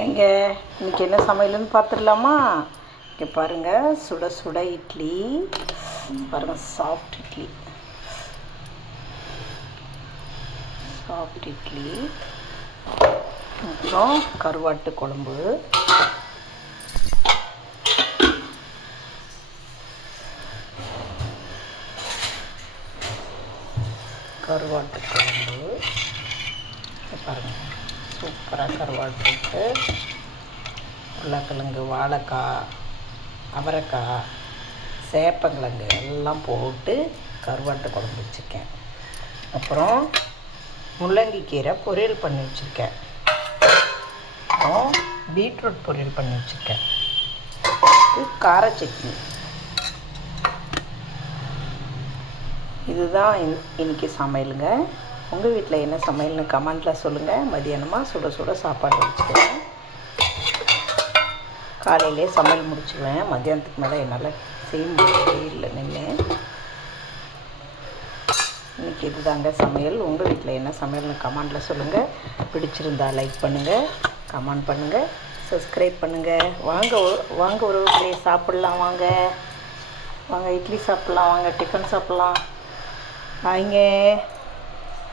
இங்கே இன்றைக்கி என்ன சமையல்னு பார்த்துடலாமா? இங்கே பாருங்கள், சுட சுட இட்லி பாருங்கள், சாஃப்ட் இட்லி அப்புறம் கருவாட்டு குழம்பு, பாருங்கள் சூப்பராக கருவாட்டு போட்டு உருளைக்கிழங்கு, வாழைக்காய், அவரைக்காய், சேப்பங்கிழங்கு எல்லாம் போட்டு கருவாட்டு குழம்பு வச்சுருக்கேன். அப்புறம் முள்ளங்கி கீரை பொரியல் பண்ணி வச்சுருக்கேன். அப்புறம் பீட்ரூட் பொரியல் பண்ணி வச்சுருக்கேன். கார சட்னி. இதுதான் இன்றைக்கி சமையலுங்க. உங்கள் வீட்டில் என்ன சமையல்னு கமெண்ட்டில் சொல்லுங்கள். மதியானமாக சுட சுட சாப்பாடு வச்சுக்குவேன். காலையிலே சமையல் முடிச்சுக்குவேன். மதியானத்துக்கு மேலே என்னால் செய்ய முடியல நின்று. இன்றைக்கி இதுதாங்க சமையல். உங்கள் வீட்டில் என்ன சமையல்னு கமெண்ட்டில் சொல்லுங்கள். பிடிச்சிருந்தா லைக் பண்ணுங்கள், கமெண்ட் பண்ணுங்கள், சப்ஸ்கிரைப் பண்ணுங்கள். வாங்க ஒரு சாப்பிட்லாம். வாங்க இட்லி சாப்பிட்லாம், வாங்க டிஃபன் சாப்பிட்லாம். வாங்க.